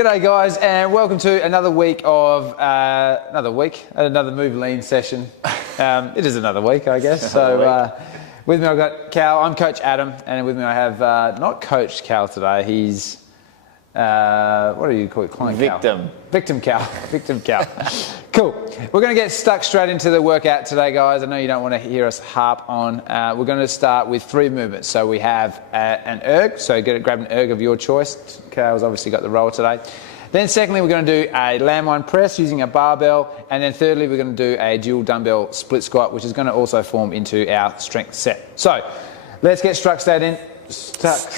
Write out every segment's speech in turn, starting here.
G'day guys, and welcome to another week of another Move Lean session. It is another week, I guess. So with me I've got Cal. I'm Coach Adam, and with me I have not Coach Cal today. He's what do you call it? Client Cal. Victim Cal. Cool. We're going to get stuck straight into the workout today, guys. I know you don't want to hear us harp on. We're going to start with 3 movements. So we have an erg. So grab an erg of your choice. Cal's obviously got the roll today. Then secondly, we're going to do a landmine press using a barbell. And then thirdly, we're going to do a dual dumbbell split squat, which is going to also form into our strength set. So let's get straight into it. Straight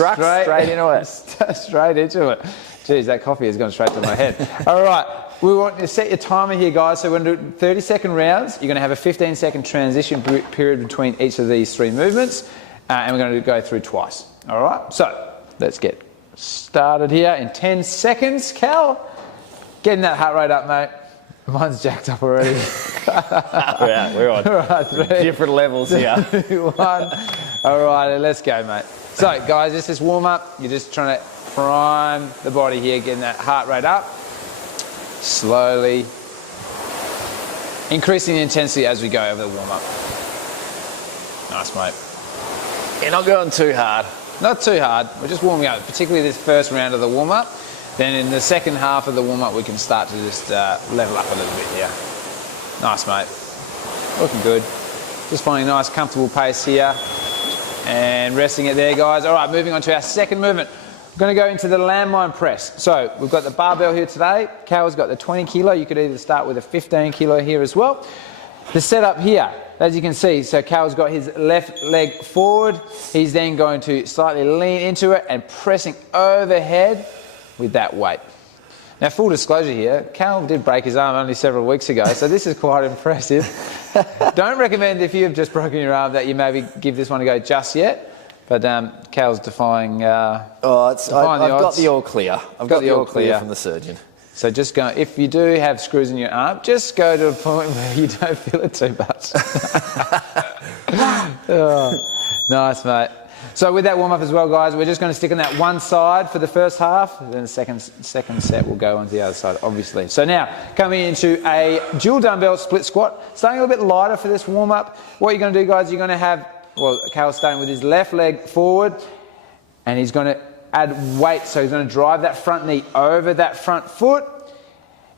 into it. Jeez, that coffee has gone straight to my head. All right, we want to set your timer here, guys. So we're going to do 30-second rounds. You're going to have a 15-second transition period between each of these 3 movements, and we're going to go through twice. All right, so let's get started here in 10 seconds. Cal, getting that heart rate up, mate. Mine's jacked up already. We're on right, 3, different levels here. 2, 1. All right, let's go, mate. So, guys, this is warm-up. You're just trying to prime the body here, getting that heart rate up. Slowly increasing the intensity as we go over the warm-up. Nice, mate. You're not going too hard. Not too hard. We're just warming up, particularly this first round of the warm-up. Then in the second half of the warm-up, we can start to just level up a little bit here. Nice, mate. Looking good. Just finding a nice, comfortable pace here. And resting it there, guys. All right, moving on to our second movement. We're going to go into the landmine press. So we've got the barbell here today. Cal's got the 20 kilo. You could either start with a 15 kilo here as well. The setup here, as you can see, so Cal's got his left leg forward. He's then going to slightly lean into it and pressing overhead with that weight. Now, full disclosure here, Cal did break his arm only several weeks ago, so this is quite impressive. Don't recommend, if you've just broken your arm, that you maybe give this one a go just yet. But Cal's defying I've got the all clear. I've got the all clear from the surgeon. So just go, if you do have screws in your arm, just go to a point where you don't feel it too much. Oh, nice, mate. So with that warm-up as well, guys, we're just going to stick on that one side for the first half, and then the second set will go on the other side, obviously. So now, coming into a dual dumbbell split squat, starting a little bit lighter for this warm-up. What you're going to do, guys, you're going to have, Cal's starting with his left leg forward, and he's going to add weight. So he's going to drive that front knee over that front foot.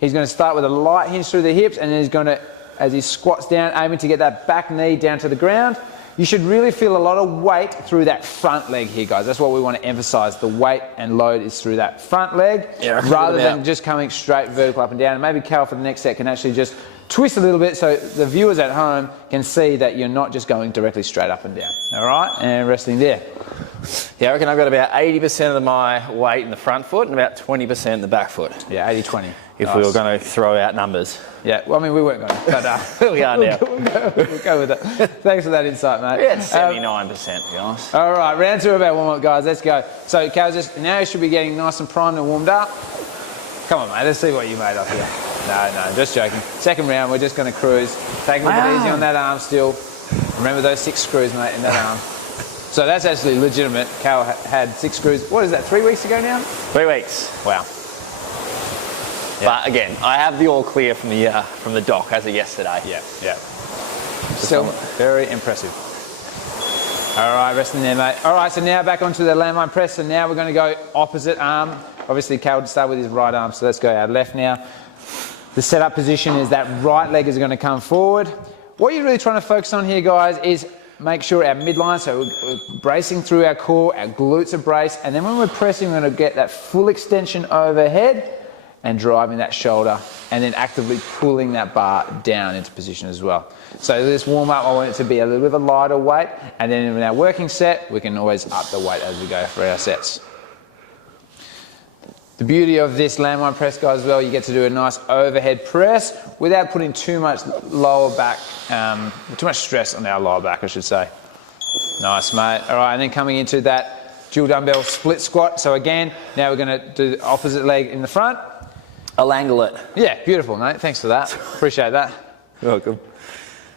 He's going to start with a light hinge through the hips, and then he's going to, as he squats down, aiming to get that back knee down to the ground. You should really feel a lot of weight through that front leg here, guys. That's what we want to emphasize. The weight and load is through that front leg, rather than just coming straight vertical up and down. And maybe Cal for the next set can actually just twist a little bit so the viewers at home can see that you're not just going directly straight up and down. All right, and resting there. Yeah, I reckon I've got about 80% of my weight in the front foot and about 20% in the back foot. Yeah, 80-20. If we were going to throw out numbers. Yeah, well, I mean, we weren't going to, but we are now. We'll go with it. Thanks for that insight, mate. Yeah, 79% to be honest. All right, round 2 of our warm-up, guys. Let's go. So, Cal, now you should be getting nice and primed and warmed up. Come on, mate. Let's see what you made up here. No, just joking. Second round, we're just going to cruise. Take a little bit easy on that arm still. Remember those 6 screws, mate, in that arm. So that's actually legitimate. Cal had 6 screws. What is that, 3 weeks ago now? 3 weeks. Wow. Yeah. But again, I have the all clear from the doc as of yesterday. Yeah. Still very impressive. All right, resting there, mate. All right, so now back onto the landmine press. So now we're going to go opposite arm. Obviously, Cal would start with his right arm, so let's go our left now. The setup position is that right leg is going to come forward. What you're really trying to focus on here, guys, is make sure our midline, so we're bracing through our core, our glutes are braced, and then when we're pressing, we're going to get that full extension overhead and driving that shoulder, and then actively pulling that bar down into position as well. So this warm-up, I want it to be a little bit of a lighter weight, and then in our working set, we can always up the weight as we go for our sets. The beauty of this landmine press, guys, as well, you get to do a nice overhead press without putting too much lower back, too much stress on our lower back, I should say. Nice, mate. All right, and then coming into that dual dumbbell split squat. So again, now we're going to do the opposite leg in the front. I'll angle it. Yeah, beautiful, mate. Thanks for that. Appreciate that. You're welcome.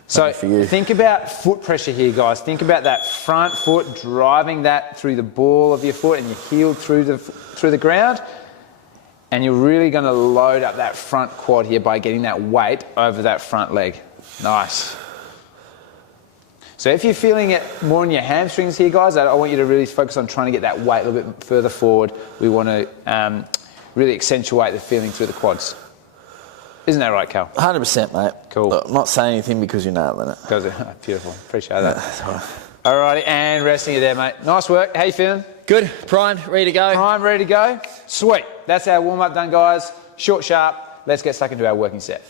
So think about foot pressure here, guys. Think about that front foot, driving that through the ball of your foot and your heel through the ground. And you're really going to load up that front quad here by getting that weight over that front leg. Nice. So if you're feeling it more in your hamstrings here, guys, I want you to really focus on trying to get that weight a little bit further forward. We want to really accentuate the feeling through the quads. Isn't that right, Cal? 100%, mate. Cool. Look, I'm not saying anything because you're nailing it. Beautiful. Appreciate that. Alrighty, and resting you there, mate. Nice work. How you feeling? Good. Primed, ready to go. Primed, ready to go. Sweet. That's our warm-up done, guys. Short, sharp. Let's get stuck into our working set.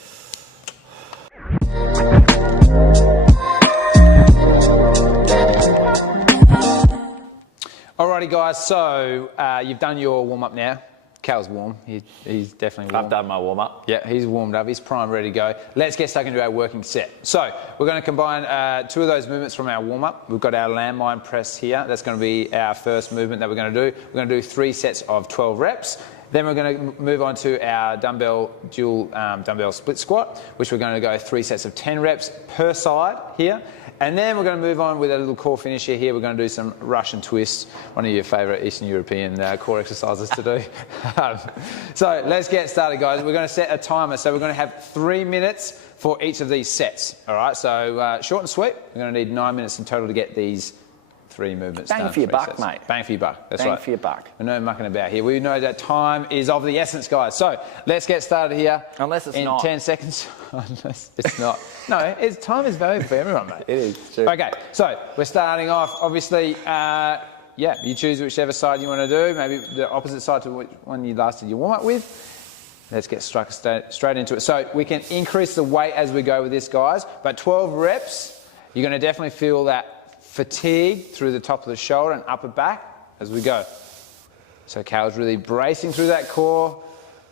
Alrighty, guys. So you've done your warm-up now. Cal's warm. He's definitely warm. I've done my warm-up. Yeah, he's warmed up. He's primed, ready to go. Let's get stuck into our working set. So we're going to combine 2 of those movements from our warm-up. We've got our Landmine Press here. That's going to be our first movement that we're going to do. We're going to do 3 sets of 12 reps. Then we're going to move on to our dumbbell split squat, which we're going to go 3 sets of 10 reps per side here. And then we're going to move on with a little core finisher here. We're going to do some Russian twists, one of your favourite Eastern European core exercises to do. So let's get started, guys. We're going to set a timer. So we're going to have 3 minutes for each of these sets. All right, so short and sweet. We're going to need 9 minutes in total to get these 3 movements done. Bang for your buck, sets. mate. Bang for your buck. That's right. Bang for your buck. We're no mucking about here. We know that time is of the essence, guys. So let's get started here. Unless it's in not. 10 seconds. Unless it's not. No, time is valuable for everyone, mate. It is, true. Okay, so we're starting off, obviously, you choose whichever side you want to do. Maybe the opposite side to which one you last did your warm-up with. Let's get straight into it. So we can increase the weight as we go with this, guys. But 12 reps, you're going to definitely feel that fatigue through the top of the shoulder and upper back as we go. So Cal's really bracing through that core.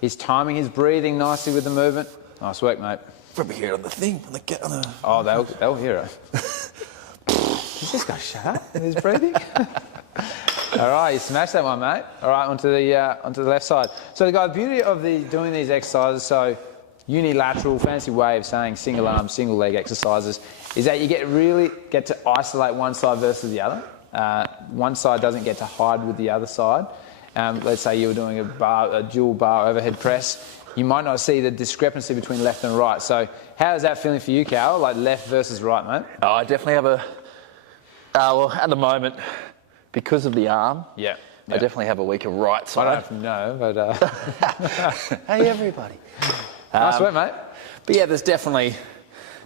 He's timing his breathing nicely with the movement. Nice work, mate. Probably hear it on the thing. Oh, they'll hear it. He's just got to shut up with his breathing. All right, you smashed that one, mate. All right, onto the left side. So the beauty of doing these exercises, so unilateral, fancy way of saying single arm, single leg exercises, is that you really get to isolate one side versus the other. One side doesn't get to hide with the other side. Let's say you were doing a dual bar overhead press. You might not see the discrepancy between left and right. So how is that feeling for you, Cal? Like left versus right, mate? Oh, I definitely have well, at the moment, because of the arm, yeah. I definitely have a weaker right side. I don't know, but... Hey, everybody. Nice work, mate. But yeah, there's definitely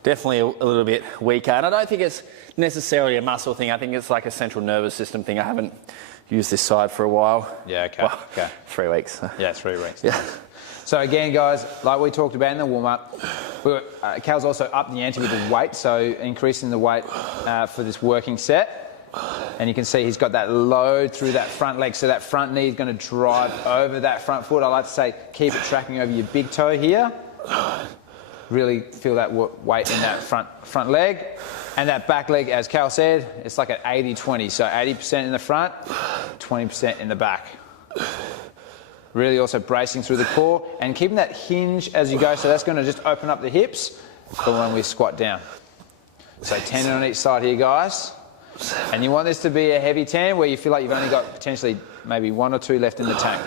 a little bit weaker. And I don't think it's necessarily a muscle thing. I think it's like a central nervous system thing. I haven't used this side for a while. Yeah, okay. Well, okay. 3 weeks. Yeah, 3 weeks. Yeah. So again, guys, like we talked about in the warm-up, Cal's also upped the ante with his weight, so increasing the weight for this working set. And you can see he's got that load through that front leg, so that front knee is going to drive over that front foot. I like to say keep it tracking over your big toe here. Really feel that weight in that front leg. And that back leg, as Cal said, it's like an 80-20. So 80% in the front, 20% in the back. Really also bracing through the core and keeping that hinge as you go. So that's going to just open up the hips for when we squat down. So 10 on each side here, guys. And you want this to be a heavy 10 where you feel like you've only got potentially maybe 1 or 2 left in the tank.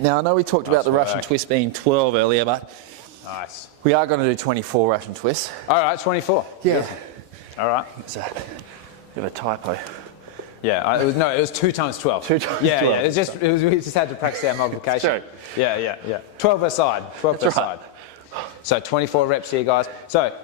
Now, I know we talked about the Russian twist being 12 earlier, but nice. We are going to do 24 Russian twists. All right, 24. Yeah. All right. It's a bit of a typo. Yeah, it was 2 times 12. 2 times 12. Yeah, we just had to practice our multiplication. True. Yeah. 12 per side. 12 per side. So 24 reps here, guys. So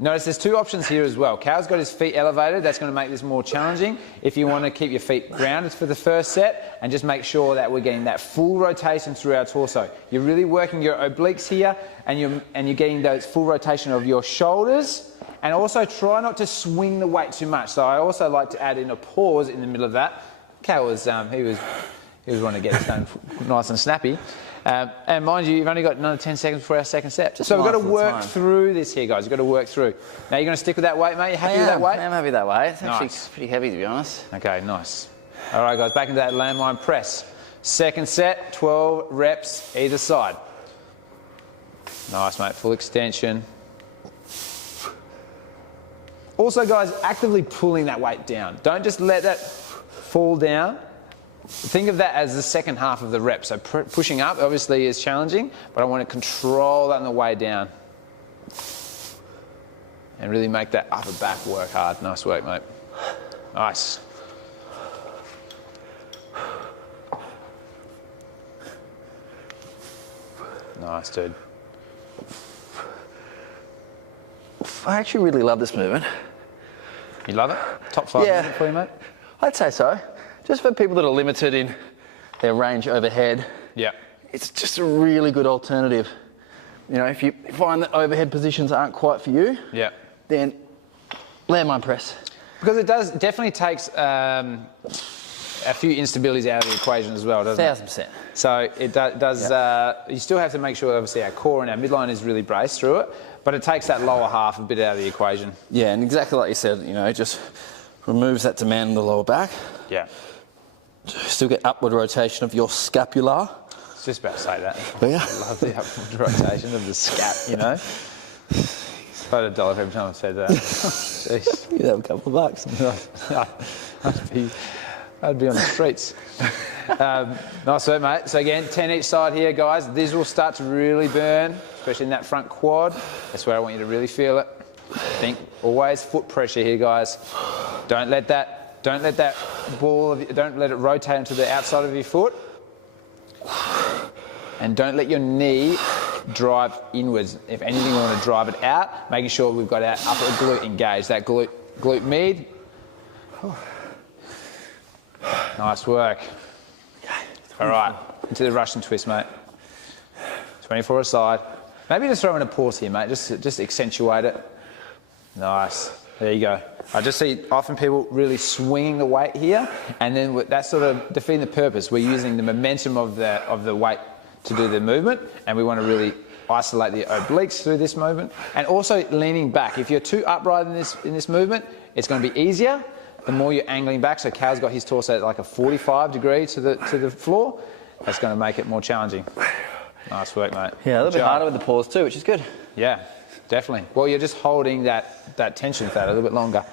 notice there's 2 options here as well. Cal's got his feet elevated. That's going to make this more challenging. If you want to keep your feet grounded for the first set and just make sure that we're getting that full rotation through our torso. You're really working your obliques here and you're getting those full rotation of your shoulders. And also try not to swing the weight too much. So I also like to add in a pause in the middle of that. Cal was he was wanting to get it done nice and snappy. And mind you, you've only got another 10 seconds for our second set. So we've got to work through this here, guys. You've got to work through. Now you're going to stick with that weight, mate? You happy with that weight? I'm happy with that weight. It's actually nice. Pretty heavy, to be honest. Okay, nice. All right, guys, back into that landmine press. Second set, 12 reps either side. Nice, mate. Full extension. Also, guys, actively pulling that weight down. Don't just let that fall down. think of that as the second half of the rep. So pushing up obviously is challenging, but I want to control that on the way down. And really make that upper back work hard. Nice work, mate. Nice. Nice, dude. I actually really love this movement. You love it? Top 5 movement for you, mate? I'd say so. Just for people that are limited in their range overhead, yeah, it's just a really good alternative. You know, if you find that overhead positions aren't quite for you, yeah, then Landmine Press. Because it definitely takes a few instabilities out of the equation as well, doesn't it? 1000%. So it does. You still have to make sure, obviously, our core and our midline is really braced through it, but it takes that lower half a bit out of the equation. Yeah, and exactly like you said, you know, it just removes that demand in the lower back. Yeah. Still get upward rotation of your scapula. I was just about to say that. Yeah. I love the upward rotation of the scap, you know. I'd pay $1 every time I said that. Jeez. You'd have a couple of bucks. I'd be on the streets. Nice work, mate. So again, 10 each side here, guys. These will start to really burn, especially in that front quad. That's where I want you to really feel it. Think always foot pressure here, guys. Don't let that ball, don't let it rotate into the outside of your foot. And don't let your knee drive inwards. If anything, we want to drive it out, making sure we've got our upper glute engaged. That glute med. Nice work. All right, into the Russian twist, mate. 24 aside. Maybe just throw in a pause here, mate. Just accentuate it. Nice. There you go. I just see often people really swinging the weight here, and then that's sort of defeating the purpose. We're using the momentum of the weight to do the movement, and we want to really isolate the obliques through this movement, and also leaning back. If you're too upright in this movement, it's going to be easier. The more you're angling back, so Cal's got his torso at like a 45 degree to the floor, that's going to make it more challenging. Nice work, mate. Yeah, a little bit harder with the pause too, which is good. Yeah, definitely. Well, you're just holding that tension for that a little bit longer.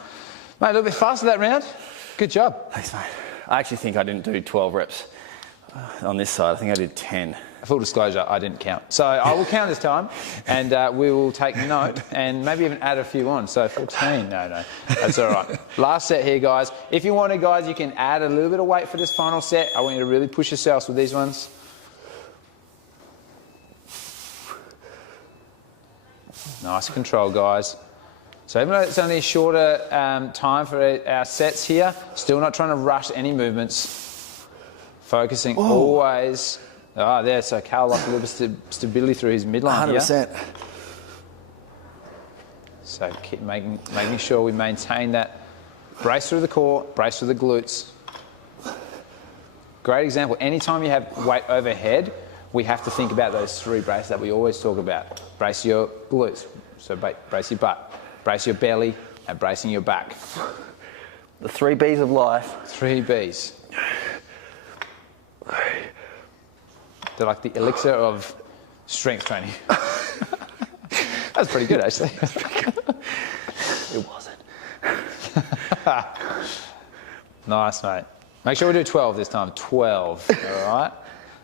Mate, a little bit faster that round. Good job. Thanks, mate. I actually think I didn't do 12 reps on this side. I think I did 10. Full disclosure, I didn't count. So I will count this time, and we will take note and maybe even add a few on. So 14, no, that's all right. Last set here, guys. If you want to, guys, you can add a little bit of weight for this final set. I want you to really push yourselves with these ones. Nice control, guys. So even though it's only a shorter time for our sets here, still not trying to rush any movements. Focusing always. Ah, there. So Cal lost a little bit of stability through his midline 100%. here. So keep making sure we maintain that brace through the core, brace through the glutes. Great example. Anytime you have weight overhead, we have to think about those 3 braces that we always talk about. Brace your glutes, so brace your butt, brace your belly, and bracing your back. The 3 Bs of life. 3 Bs. They're like the elixir of strength training. That's pretty good, actually. It wasn't. Nice, mate. Make sure we do 12 this time. 12, all right?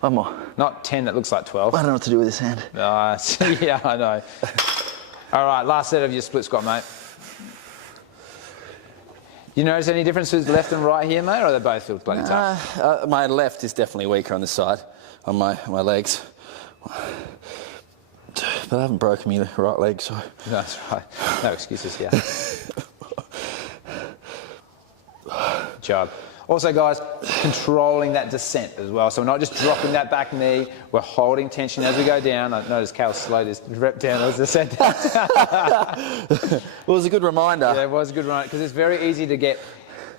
One more. Not 10 that looks like 12. I don't know what to do with this hand. Nice. Yeah, I know. All right, last set of your split squat, mate. You notice any differences left and right here, mate, or they both feel bloody tough? My left is definitely weaker on this side, on my legs. But I haven't broken my right leg, so... No, that's right. No excuses here. Good job. Also, guys, controlling that descent as well. So we're not just dropping that back knee, we're holding tension as we go down. I noticed Cal slowed his rep down as I said that. Well, it was a good reminder. Yeah, it was a good reminder, because it's very easy to get,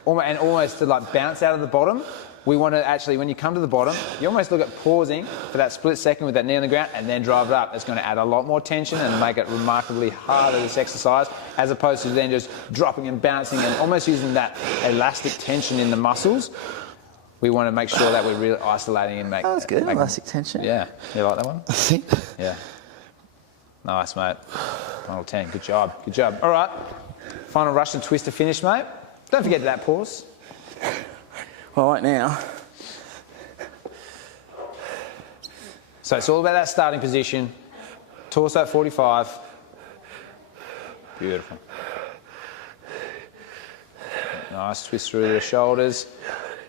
almost to like bounce out of the bottom. We want to actually, when you come to the bottom, you almost look at pausing for that split second with that knee on the ground and then drive it up. It's going to add a lot more tension and make it remarkably harder, this exercise, as opposed to then just dropping and bouncing and almost using that elastic tension in the muscles. We want to make sure that we're really isolating and make... Oh, that's good, elastic tension. Yeah. You like that one? Yeah. Nice, mate. Final 10. Good job. Good job. All right. Final Russian twist to finish, mate. Don't forget that pause. Well, right now, So it's all about that starting position. Torso at 45. Beautiful. Nice twist through the shoulders.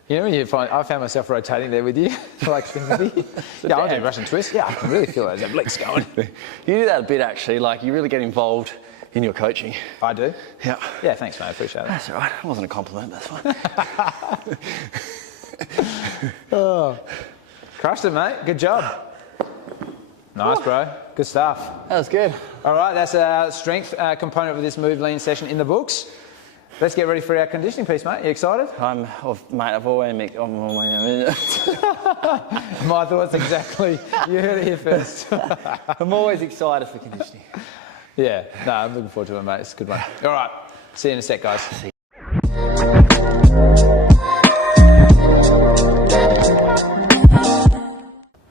You know when you find, I found myself rotating there with you, like sympathy. Yeah, I'll do Russian twist. Yeah, I can really feel those obliques going. You do that a bit actually, like you really get involved in your coaching. I do? Yeah. Yeah, thanks mate, I appreciate that. That's all right, it wasn't a compliment, that's fine. Oh, crushed it mate, good job. Nice bro, good stuff. That was good. All right, that's our strength component of this move lean session in the books. Let's get ready for our conditioning piece, mate. You excited? I've always made... My thoughts exactly. You heard it here first. I'm always excited for conditioning. Yeah, no, I'm looking forward to it, mate. It's a good one. All right, see you in a sec, guys.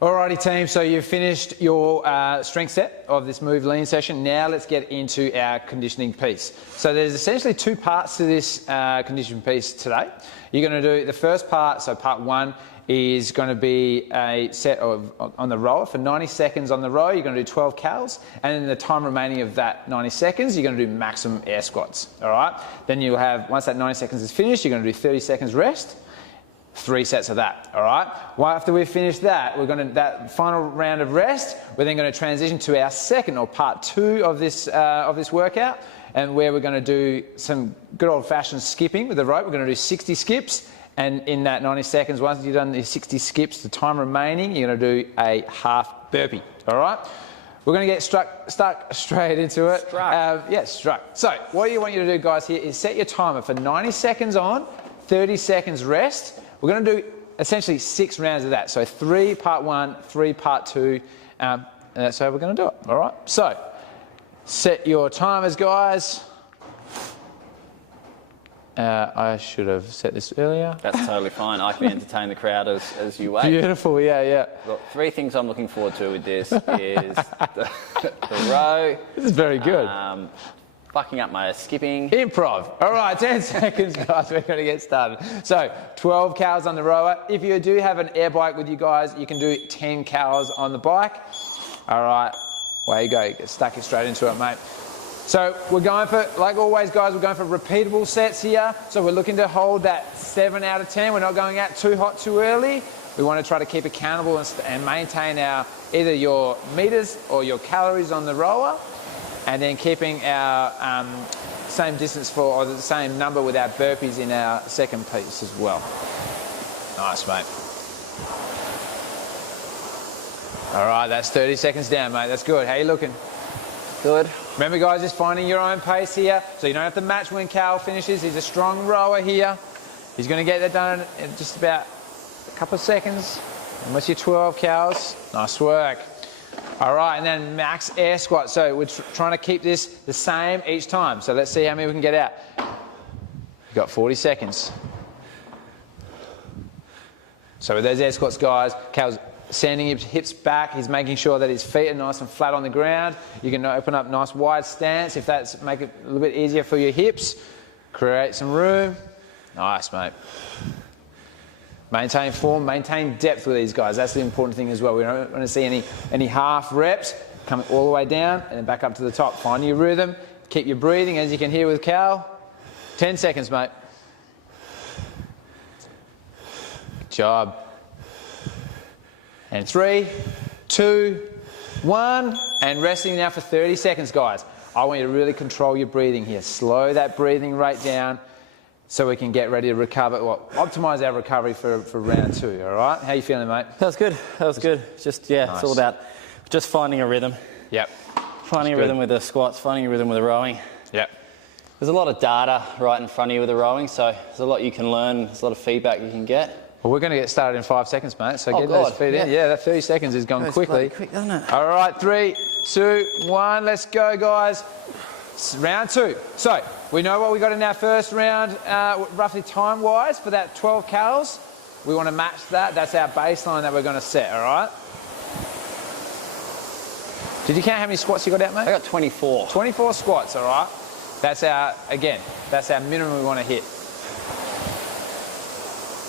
Alrighty team, so you've finished your strength set of this move lean session. Now let's get into our conditioning piece. So there's essentially two parts to this conditioning piece today. You're going to do the first part, so part one is going to be a set of on the rower for 90 seconds on the row. You're going to do 12 cals, and in the time remaining of that 90 seconds, you're going to do maximum air squats. All right. Then you'll have, once that 90 seconds is finished, you're going to do 30 seconds rest. 3 sets of that, all right? Well, after we've finished that, that final round of rest, we're then going to transition to our second or part two of this workout, and where we're going to do some good old-fashioned skipping with the rope. We're going to do 60 skips, and in that 90 seconds, once you've done the 60 skips, the time remaining, you're going to do a half burpee, all right? We're going to get stuck straight into it. Struck. So what I want you to do, guys, here is set your timer for 90 seconds on, 30 seconds rest. We're going to do essentially 6 rounds of that. So 3 part 1, 3 part 2, and that's how we're going to do it. All right. So set your timers, guys. I should have set this earlier. That's totally fine. I can entertain the crowd as you wait. Beautiful. Yeah. Look, 3 things I'm looking forward to with this is the row. This is very good. Fucking up my skipping. Improv. All right, 10 seconds, guys. We're going to get started. So 12 cals on the rower. If you do have an air bike with you guys, you can do 10 cals on the bike. All right, way you go. Get stuck straight into it, mate. So we're going for, like always, guys, we're going for repeatable sets here. So we're looking to hold that 7 out of 10. We're not going out too hot too early. We want to try to keep accountable and maintain our either your meters or your calories on the rower, and then keeping our same distance or the same number with our burpees in our second piece as well. Nice, mate. All right, that's 30 seconds down, mate. That's good. How you looking? Good. Remember, guys, just finding your own pace here, so you don't have to match when Cal finishes. He's a strong rower here. He's going to get that done in just about a couple of seconds. Unless you're 12 Cals. Nice work. All right, and then max air squat. So we're trying to keep this the same each time. So let's see how many we can get out. You've got 40 seconds. So with those air squats, guys, Cal's sending his hips back. He's making sure that his feet are nice and flat on the ground. You can open up nice wide stance if that's make it a little bit easier for your hips. Create some room. Nice, mate. Maintain form, maintain depth with these guys. That's the important thing as well. We don't want to see any half reps coming all the way down and then back up to the top. Find your rhythm. Keep your breathing, as you can hear with Cal. 10 seconds, mate. Good job. And 3, 2, 1. And resting now for 30 seconds, guys. I want you to really control your breathing here. Slow that breathing rate down, so we can get ready to recover, well, optimise our recovery for round 2, all right? How you feeling, mate? That was good. That was good. Just, yeah, nice. It's all about just finding a rhythm. Yep. Finding a rhythm with the squats, finding a rhythm with the rowing. Yep. There's a lot of data right in front of you with the rowing, so there's a lot you can learn, there's a lot of feedback you can get. Well, we're going to get started in 5 seconds, mate, so get those feet in. Yeah, that 30 seconds is going quickly. Quick, doesn't it? All right, 3, 2, 1, let's go, guys. It's round 2. So, we know what we got in our first round, roughly time-wise, for that 12 cals. We want to match that. That's our baseline that we're going to set, all right? Did you count how many squats you got out, mate? I got 24. 24 squats, all right? That's our, again, that's our minimum we want to hit.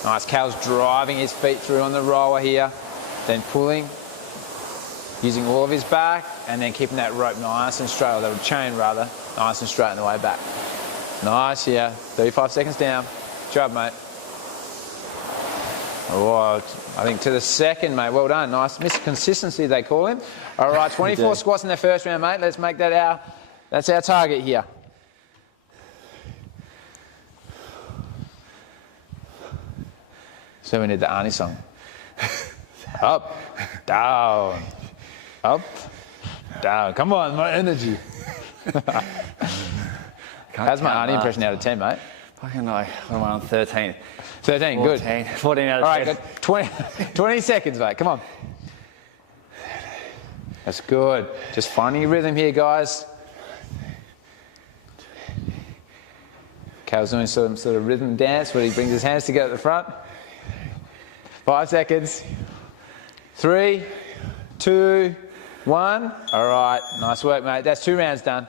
Nice, Cal's driving his feet through on the rower here, then pulling. using all of his back, and then keeping that rope nice and straight, or the chain rather, nice and straight on the way back. Nice, yeah. 35 seconds down. Good job, mate. Oh, I think to the second, mate. Well done. Nice. Mr. Consistency, they call him. All right, 24 squats in the first round, mate. Let's make that that's our target here. So we need the Arnie song. Up, down, up, down. Come on, my energy. How's my Arnie impression out of 10, mate? Fucking no. What am I on? 13. 13, 14, good. 14 out of 10. All right, good. 20 seconds, mate. Come on. That's good. Just finding your rhythm here, guys. Cal's doing some sort of rhythm dance where he brings his hands together at the front. 5 seconds. 3, 2, 1. All right, nice work, mate. That's 2 rounds done.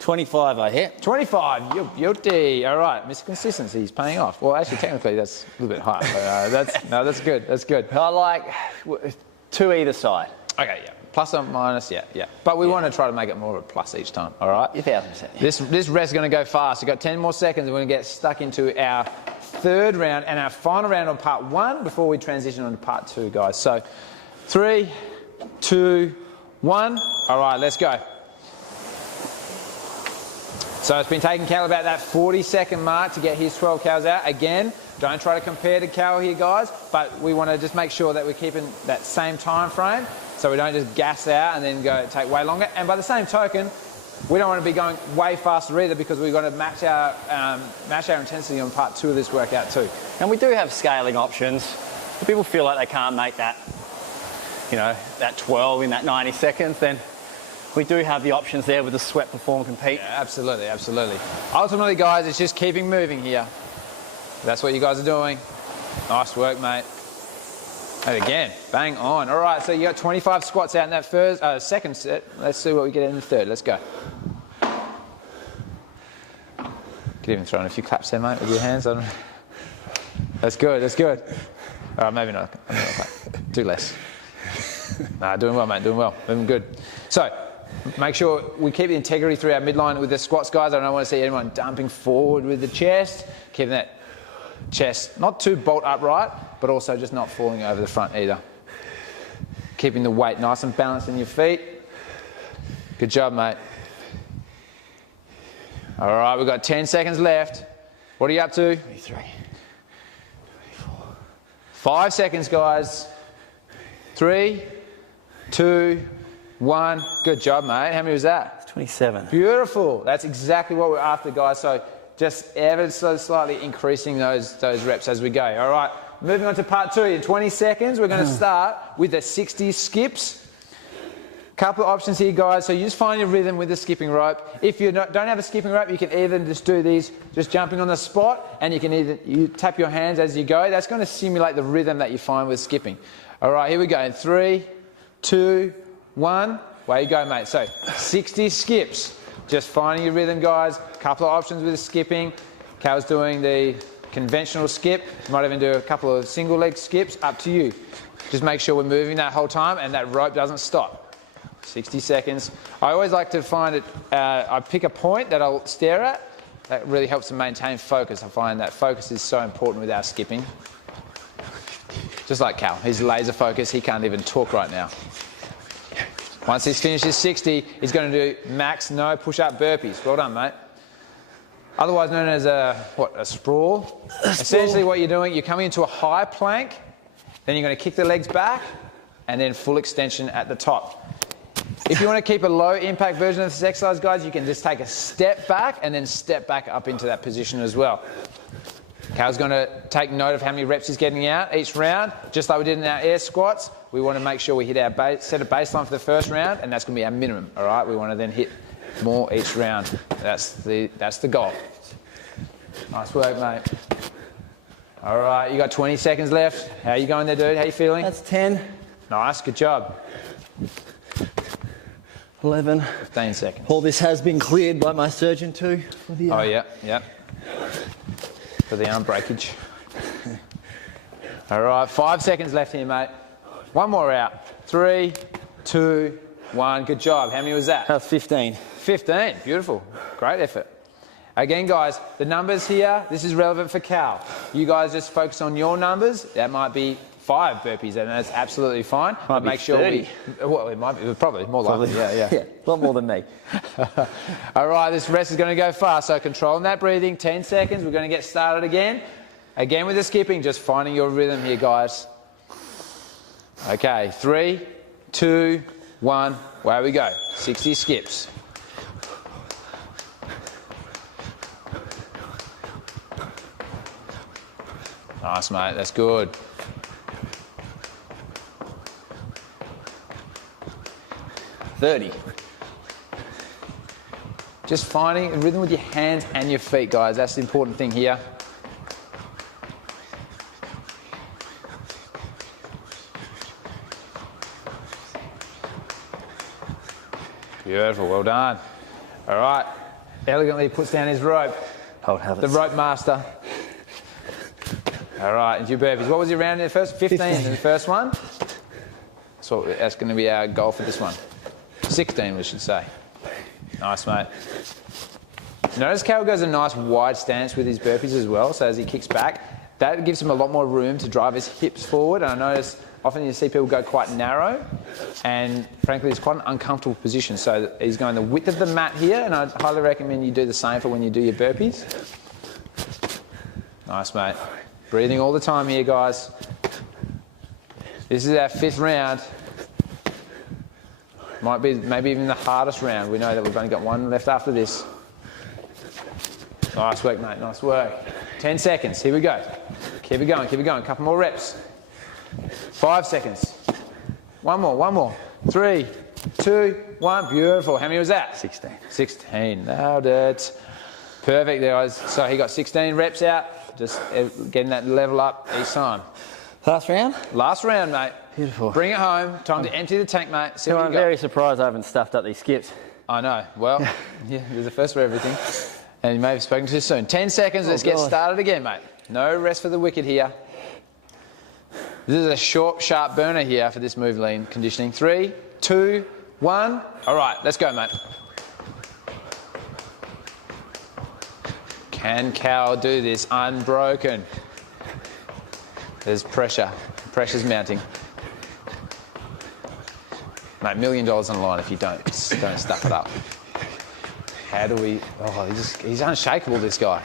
25 I hit. 25, guilty. All right, Mr. Consistency, he's paying off. Well, actually, technically, that's a little bit high. But, that's good. That's good. I like 2 either side. Okay, yeah. Plus or minus, yeah. But we want to try to make it more of a plus each time, all right? 1,000%. This rest is going to go fast. We've got 10 more seconds. We're going to get stuck into our 3rd round and our final round on part 1 before we transition on to part 2, guys. So 3, 2, 1. All right, let's go. So it's been taking Cal about that 40-second mark to get his 12 cows out. Again, don't try to compare to Cal here, guys, but we want to just make sure that we're keeping that same time frame so we don't just gas out and then take way longer. And by the same token, we don't want to be going way faster either, because we've got to match our intensity on part 2 of this workout too. And we do have scaling options. If people feel like they can't make that, that 12 in that 90 seconds, then we do have the options there with the sweat, perform, compete. Yeah, absolutely, absolutely. Ultimately, guys, it's just keeping moving here. That's what you guys are doing. Nice work, mate. And again, bang on. All right, so you got 25 squats out in that second set. Let's see what we get in the 3rd. Let's go. Could even throw in a few claps there, mate, with your hands. That's good, that's good. All right, maybe not. Do less. Nah, doing well, mate, doing well. Moving good. So, make sure we keep the integrity through our midline with the squats, guys. I don't want to see anyone dumping forward with the chest. Keeping that chest not too bolt upright, but also just not falling over the front either. Keeping the weight nice and balanced in your feet. Good job, mate. All right, we've got 10 seconds left. What are you up to? 23, 24. 5 seconds, guys. 3, 2, 1. Good job, mate. How many was that? 27. Beautiful. That's exactly what we're after, guys. So just ever so slightly increasing those reps as we go. All right, moving on to part 2. In 20 seconds, we're going to start with the 60 skips. Couple of options here, guys. So you just find your rhythm with the skipping rope. If you don't have a skipping rope, you can either just do these, just jumping on the spot, and you tap your hands as you go. That's going to simulate the rhythm that you find with skipping. All right, here we go. In 3, 2, 1. Way you go, mate. So 60 skips. Just finding your rhythm, guys. Couple of options with the skipping. Cal's doing the conventional skip. You might even do a couple of single leg skips. Up to you. Just make sure we're moving that whole time and that rope doesn't stop. 60 seconds. I always like to find it, I pick a point that I'll stare at. That really helps to maintain focus. I find that focus is so important with our skipping. Just like Cal, he's laser focused. He can't even talk right now. Once he's finished his 60, he's going to do max no push-up burpees. Well done, mate. Otherwise known as a sprawl. Essentially what you're doing, you're coming into a high plank, then you're going to kick the legs back, and then full extension at the top. If you want to keep a low impact version of this exercise, guys, you can just take a step back and then step back up into that position as well. Cal's going to take note of how many reps he's getting out each round. Just like we did in our air squats, we want to make sure we hit our set a baseline for the first round, and that's going to be our minimum, all right? We want to then hit more each round. That's the goal. Nice work, mate. All right, you got 20 seconds left. How you going there, dude? How you feeling? That's 10. Nice, good job. 11. 15 seconds. All this has been cleared by my surgeon too. For the, oh, yeah. For the arm breakage. All right, 5 seconds left here, mate. One more out. 3, 2, 1. Good job. How many was that? That was 15. 15. Beautiful. Great effort. Again, guys, the numbers here, this is relevant for Cal. You guys just focus on your numbers. That might be 5 burpees, and that's absolutely fine. Might but be make sure 30. well, it might be, probably more likely. Yeah. Yeah, a lot more than me. All right, this rest is going to go fast, so controlling that breathing, 10 seconds. We're going to get started again. Again with the skipping, just finding your rhythm here, guys. Okay, 3, 2, 1. Away we go. 60 skips. Nice, mate. That's good. Just finding a rhythm with your hands and your feet, guys. That's the important thing here. Beautiful. Well done. All right. Elegantly puts down his rope. I would have it. The rope master. All right, into your burpees. What was your round in the first? 15 in the first one. So that's going to be our goal for this one. 16, we should say. Nice, mate. Notice Cal goes a nice wide stance with his burpees as well. So as he kicks back, that gives him a lot more room to drive his hips forward. And I notice often you see people go quite narrow, and frankly, it's quite an uncomfortable position. So he's going the width of the mat here, and I'd highly recommend you do the same for when you do your burpees. Nice, mate. Breathing all the time here, guys. This is our 5th round. Might be maybe even the hardest round. We know that we've only got one left after this. Nice work, mate. Nice work. 10 seconds. Here we go. Keep it going. Keep it going. A couple more reps. 5 seconds. One more. 3, 2, 1. Beautiful. How many was that? 16. 16. Nailed it. Perfect there, guys. So he got 16 reps out. Just getting that level up each time. Last round? Last round, mate. Beautiful. Bring it home. Time to empty the tank, mate. See what I'm you got. very surprised I haven't stuffed up these skips. I know. Well, yeah, there's a first for everything. And you may have spoken too soon. 10 seconds. Let's get started again, mate. No rest for the wicked here. This is a short, sharp burner here for this move lean conditioning. 3, 2, 1. All right, let's go, mate. Can Cal do this unbroken? There's pressure. Pressure's mounting. Mate, $1 million on the line if you don't stuff it up. How do we... Oh, he's unshakable, this guy.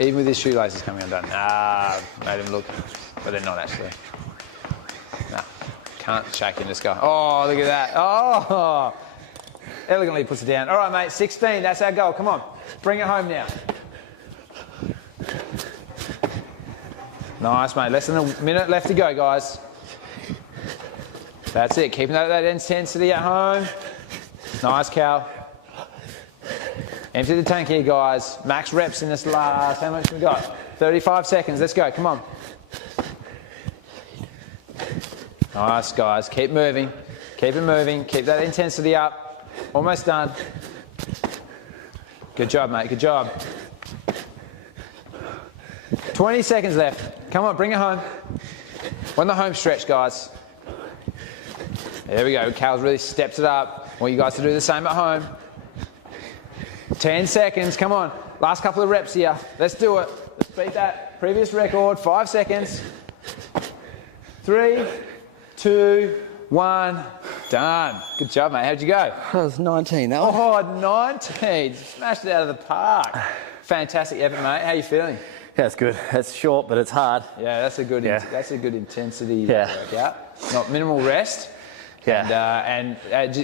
Even with his shoelaces coming undone. Made him look... But they're not, actually. Nah, can't shake him, this guy. Oh, look at that. Oh! Elegantly puts it down. All right, mate, 16. That's our goal. Come on. Bring it home now. Nice, mate. Less than a minute left to go, guys. That's it. Keeping that intensity at home. Nice, Cal. Empty the tank here, guys. Max reps in this last. How much we got? 35 seconds. Let's go. Come on. Nice, guys. Keep moving. Keep it moving. Keep that intensity up. Almost done. Good job, mate. Good job. 20 seconds left. Come on, bring it home. We're on the home stretch, guys. There we go. Cal's really stepped it up. I want you guys to do the same at home. 10 seconds. Come on. Last couple of reps here. Let's do it. Let's beat that previous record. 5 seconds. 3, 2, 1. Done. Good job, mate. How'd you go? That was 19, that one. Oh, 19. Smashed it out of the park. Fantastic effort, mate. How are you feeling? Yeah, it's good. It's short, but it's hard. Yeah, that's a good intensity Yeah. workout. Not minimal rest. Yeah. And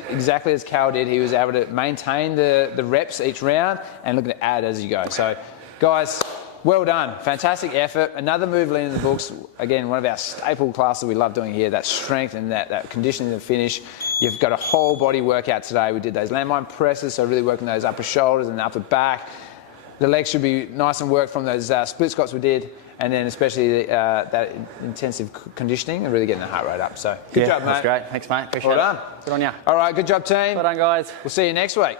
exactly as Cal did, he was able to maintain the reps each round and look to add as you go. So, guys, well done. Fantastic effort. Another move lean in the books. Again, one of our staple classes we love doing here, that strength and that conditioning to finish. You've got a whole body workout today. We did those landmine presses, so really working those upper shoulders and upper back. The legs should be nice and worked from those split squats we did, and then especially that intensive conditioning and really getting the heart rate up. So good job, mate. That's great. Thanks, mate. Appreciate Well it. done. Good on you. All right, good job, team. Well done, guys. We'll see you next week.